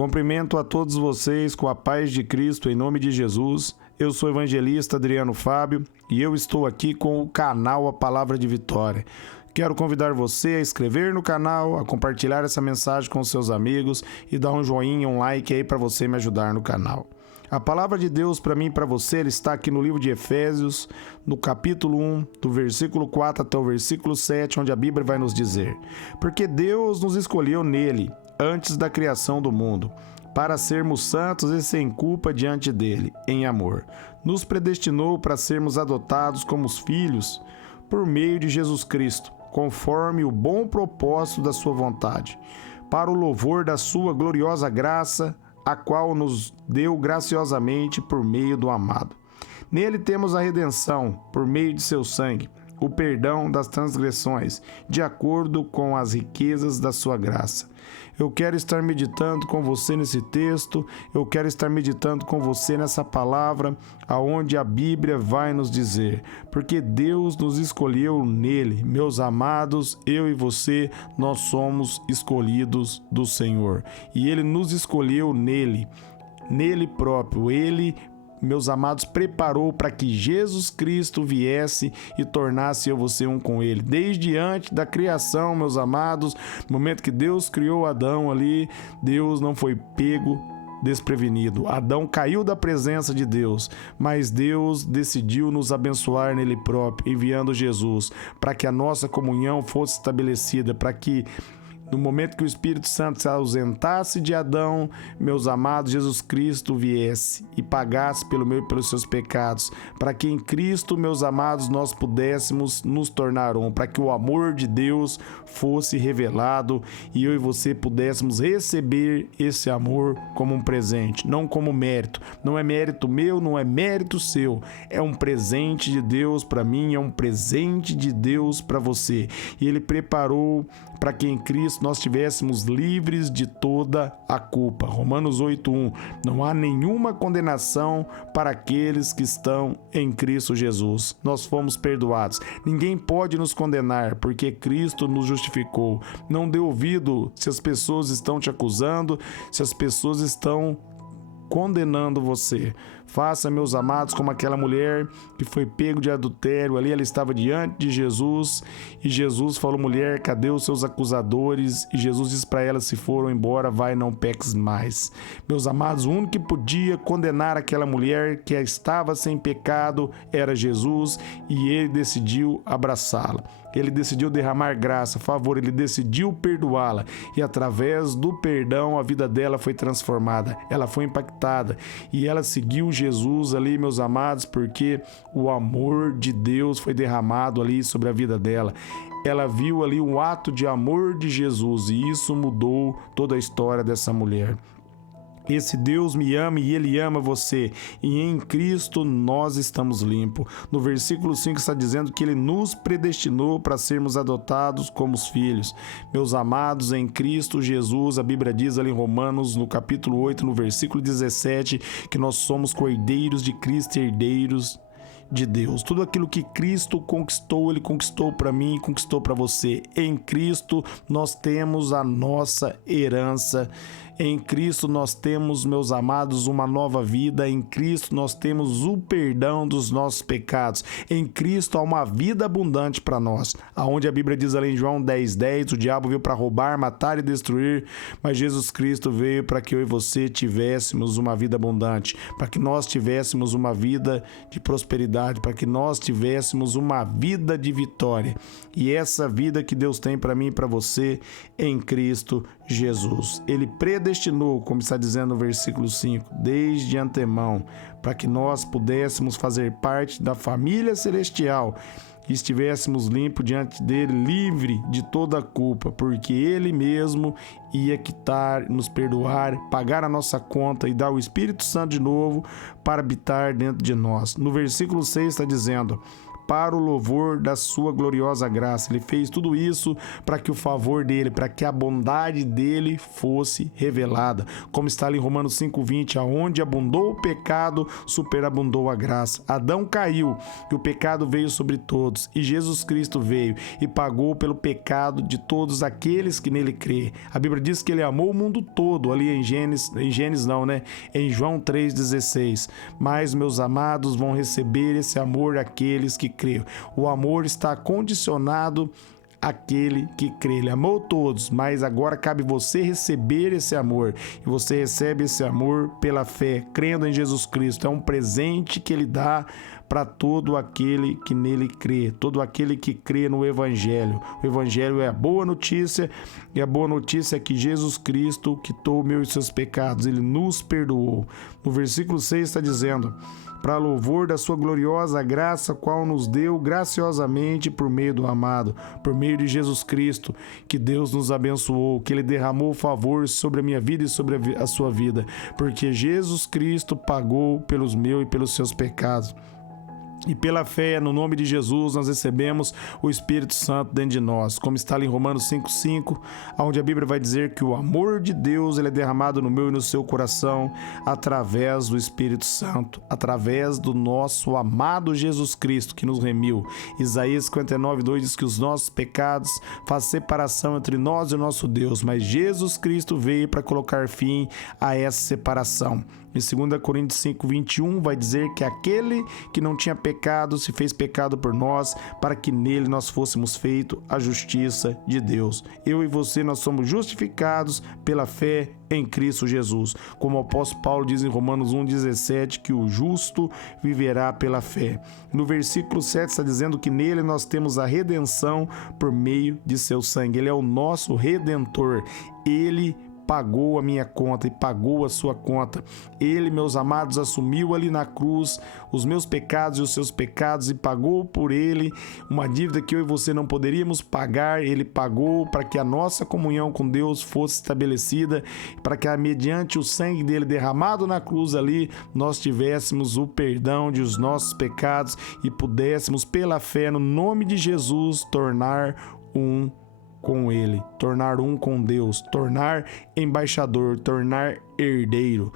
Cumprimento a todos vocês com a paz de Cristo em nome de Jesus. Eu sou o evangelista Adriano Fábio e eu estou aqui com o canal A Palavra de Vitória. Quero convidar você a inscrever no canal, a compartilhar essa mensagem com seus amigos e dar um joinha, um like aí para você me ajudar no canal. A palavra de Deus para mim e para você, ele está aqui no livro de Efésios, no capítulo 1, do versículo 4 até o versículo 7, onde a Bíblia vai nos dizer: porque Deus nos escolheu nele, antes da criação do mundo, para sermos santos e sem culpa diante dele, em amor. Nos predestinou para sermos adotados como os filhos, por meio de Jesus Cristo, conforme o bom propósito da sua vontade, para o louvor da sua gloriosa graça, a qual nos deu graciosamente por meio do amado. Nele temos a redenção, por meio de seu sangue, o perdão das transgressões, de acordo com as riquezas da sua graça. Eu quero estar meditando com você nesse texto, eu quero estar meditando com você nessa palavra, aonde a Bíblia vai nos dizer, porque Deus nos escolheu nele, meus amados, eu e você, nós somos escolhidos do Senhor, e Ele nos escolheu nele próprio, Ele, meus amados, preparou para que Jesus Cristo viesse e tornasse eu e você um com Ele. Desde antes da criação, meus amados, no momento que Deus criou Adão ali, Deus não foi pego desprevenido. Adão caiu da presença de Deus, mas Deus decidiu nos abençoar nele próprio, enviando Jesus, para que a nossa comunhão fosse estabelecida, para que no momento que o Espírito Santo se ausentasse de Adão, meus amados, Jesus Cristo viesse e pagasse pelo meu e pelos seus pecados, para que em Cristo, meus amados, nós pudéssemos nos tornar um, para que o amor de Deus fosse revelado e eu e você pudéssemos receber esse amor como um presente, não como mérito. Não é mérito meu, não é mérito seu, é um presente de Deus para mim, é um presente de Deus para você. E Ele preparou para que em Cristo nós estivéssemos livres de toda a culpa. Romanos 8:1. Não há nenhuma condenação para aqueles que estão em Cristo Jesus. Nós fomos perdoados. Ninguém pode nos condenar, porque Cristo nos justificou. Não dê ouvido se as pessoas estão te acusando, se as pessoas estão condenando você. Faça, meus amados, como aquela mulher que foi pego de adultério. Ali ela estava diante de Jesus e Jesus falou: mulher, cadê os seus acusadores? E Jesus disse para ela: se foram embora, vai, não peques mais. Meus amados, o único que podia condenar aquela mulher que estava sem pecado era Jesus, e ele decidiu abraçá-la. Ele decidiu derramar graça, favor, ele decidiu perdoá-la, e através do perdão a vida dela foi transformada, ela foi impactada e ela seguiu Jesus ali, meus amados, porque o amor de Deus foi derramado ali sobre a vida dela. Ela viu ali um ato de amor de Jesus e isso mudou toda a história dessa mulher. Esse Deus me ama e Ele ama você, e em Cristo nós estamos limpos. No versículo 5 está dizendo que Ele nos predestinou para sermos adotados como os filhos. Meus amados, em Cristo Jesus, a Bíblia diz ali em Romanos, no capítulo 8, no versículo 17, que nós somos cordeiros de Cristo e herdeiros de Deus. Tudo aquilo que Cristo conquistou, Ele conquistou para mim e conquistou para você. Em Cristo nós temos a nossa herança. Em Cristo nós temos, meus amados, uma nova vida. Em Cristo nós temos o perdão dos nossos pecados. Em Cristo há uma vida abundante para nós. Aonde a Bíblia diz ali em João 10:10, o diabo veio para roubar, matar e destruir, mas Jesus Cristo veio para que eu e você tivéssemos uma vida abundante, para que nós tivéssemos uma vida de prosperidade, para que nós tivéssemos uma vida de vitória. E essa vida que Deus tem para mim e para você em Cristo Jesus. Ele predestinou, como está dizendo no versículo 5, desde antemão, para que nós pudéssemos fazer parte da família celestial e estivéssemos limpos diante dele, livre de toda a culpa, porque ele mesmo ia quitar, nos perdoar, pagar a nossa conta e dar o Espírito Santo de novo para habitar dentro de nós. No versículo 6 está dizendo: para o louvor da sua gloriosa graça. Ele fez tudo isso para que o favor dele, para que a bondade dele fosse revelada. Como está ali em Romanos 5:20, aonde abundou o pecado, superabundou a graça. Adão caiu e o pecado veio sobre todos, e Jesus Cristo veio e pagou pelo pecado de todos aqueles que nele crê. A Bíblia diz que ele amou o mundo todo, ali em João 3,16. Mas, meus amados, vão receber esse amor aqueles que creem. O amor está condicionado àquele que crê. Ele amou todos, mas agora cabe você receber esse amor. E você recebe esse amor pela fé, crendo em Jesus Cristo. É um presente que ele dá para todo aquele que nele crê, todo aquele que crê no Evangelho. O Evangelho é a boa notícia, e a boa notícia é que Jesus Cristo quitou meus e seus pecados, ele nos perdoou. No versículo 6 está dizendo: para louvor da sua gloriosa graça, qual nos deu graciosamente por meio do amado, por meio de Jesus Cristo, que Deus nos abençoou, que ele derramou favor sobre a minha vida e sobre a sua vida, porque Jesus Cristo pagou pelos meus e pelos seus pecados. E pela fé, no nome de Jesus, nós recebemos o Espírito Santo dentro de nós, como está ali em Romanos 5:5, onde a Bíblia vai dizer que o amor de Deus ele é derramado no meu e no seu coração através do Espírito Santo, através do nosso amado Jesus Cristo que nos remiu. Isaías 59:2 diz que os nossos pecados fazem separação entre nós e o nosso Deus, mas Jesus Cristo veio para colocar fim a essa separação. Em 2 Coríntios 5:21 vai dizer que aquele que não tinha pecado se fez pecado por nós, para que nele nós fôssemos feitos a justiça de Deus. Eu e você, nós somos justificados pela fé em Cristo Jesus. Como o apóstolo Paulo diz em Romanos 1:17, que o justo viverá pela fé. No versículo 7 está dizendo que nele nós temos a redenção por meio de seu sangue. Ele é o nosso redentor. Ele pagou a minha conta e pagou a sua conta. Ele, meus amados, assumiu ali na cruz os meus pecados e os seus pecados e pagou por ele uma dívida que eu e você não poderíamos pagar. Ele pagou para que a nossa comunhão com Deus fosse estabelecida, para que mediante o sangue dele derramado na cruz ali, nós tivéssemos o perdão dos nossos pecados e pudéssemos, pela fé no nome de Jesus, tornar um com ele, tornar um com Deus, tornar embaixador, tornar herdeiro.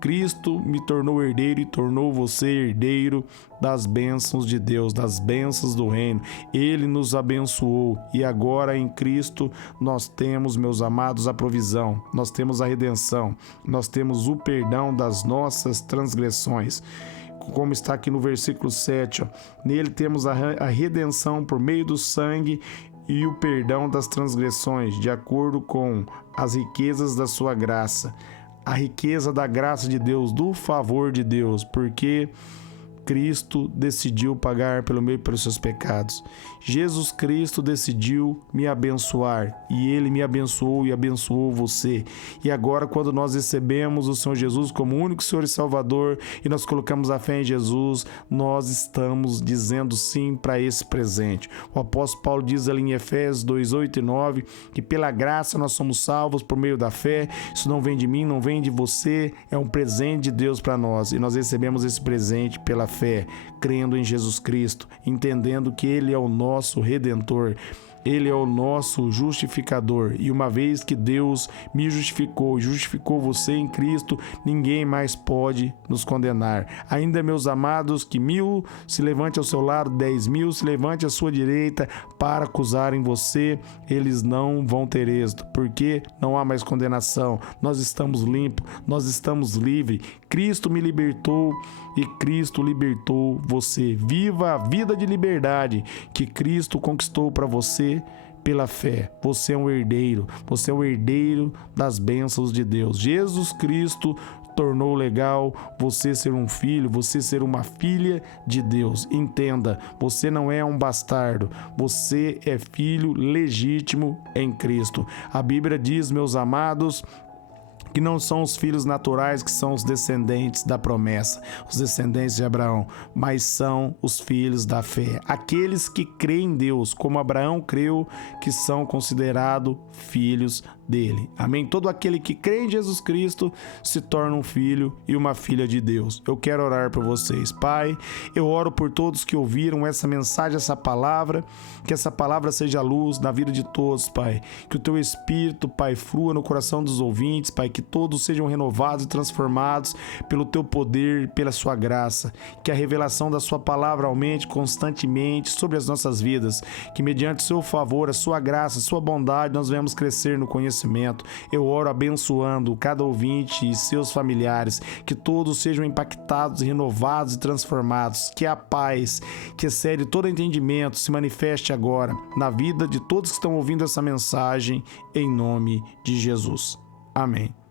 Cristo me tornou herdeiro e tornou você herdeiro das bênçãos de Deus, das bênçãos do reino. Ele nos abençoou e agora em Cristo nós temos, meus amados, a provisão, nós temos a redenção, nós temos o perdão das nossas transgressões. Como está aqui no versículo 7, nele temos a redenção por meio do sangue e o perdão das transgressões, de acordo com as riquezas da sua graça. A riqueza da graça de Deus, do favor de Deus, porque Cristo decidiu pagar pelo meu e pelos seus pecados. Jesus Cristo decidiu me abençoar e Ele me abençoou e abençoou você. E agora, quando nós recebemos o Senhor Jesus como único Senhor e Salvador e nós colocamos a fé em Jesus, nós estamos dizendo sim para esse presente. O apóstolo Paulo diz ali em Efésios 2:8 e 9 que pela graça nós somos salvos por meio da fé. Isso não vem de mim, não vem de você, é um presente de Deus para nós e nós recebemos esse presente pela fé, crendo em Jesus Cristo, entendendo que Ele é o nosso Redentor, Ele é o nosso justificador. E uma vez que Deus me justificou e justificou você em Cristo, ninguém mais pode nos condenar. Ainda, meus amados, que 1.000 se levante ao seu lado, 10.000 se levante à sua direita para acusarem você, eles não vão ter êxito, porque não há mais condenação. Nós estamos limpos, nós estamos livres. Cristo me libertou e Cristo libertou você. Viva a vida de liberdade que Cristo conquistou para você pela fé. Você é um herdeiro, você é o herdeiro das bênçãos de Deus. Jesus Cristo tornou legal você ser um filho, você ser uma filha de Deus. Entenda, você não é um bastardo, você é filho legítimo em Cristo. A Bíblia diz, meus amados, que não são os filhos naturais, que são os descendentes da promessa, os descendentes de Abraão, mas são os filhos da fé, aqueles que creem em Deus, como Abraão creu, que são considerados filhos dele. Amém? Todo aquele que crê em Jesus Cristo se torna um filho e uma filha de Deus. Eu quero orar por vocês. Pai, eu oro por todos que ouviram essa mensagem, essa palavra, que essa palavra seja luz na vida de todos, Pai. Que o teu Espírito, Pai, flua no coração dos ouvintes, Pai, que todos sejam renovados e transformados pelo teu poder, pela sua graça. Que a revelação da sua palavra aumente constantemente sobre as nossas vidas. Que mediante o seu favor, a sua graça, a sua bondade, nós venhamos crescer no conhecimento. Eu oro abençoando cada ouvinte e seus familiares, que todos sejam impactados, renovados e transformados, que a paz, que excede todo entendimento, se manifeste agora na vida de todos que estão ouvindo essa mensagem, em nome de Jesus. Amém.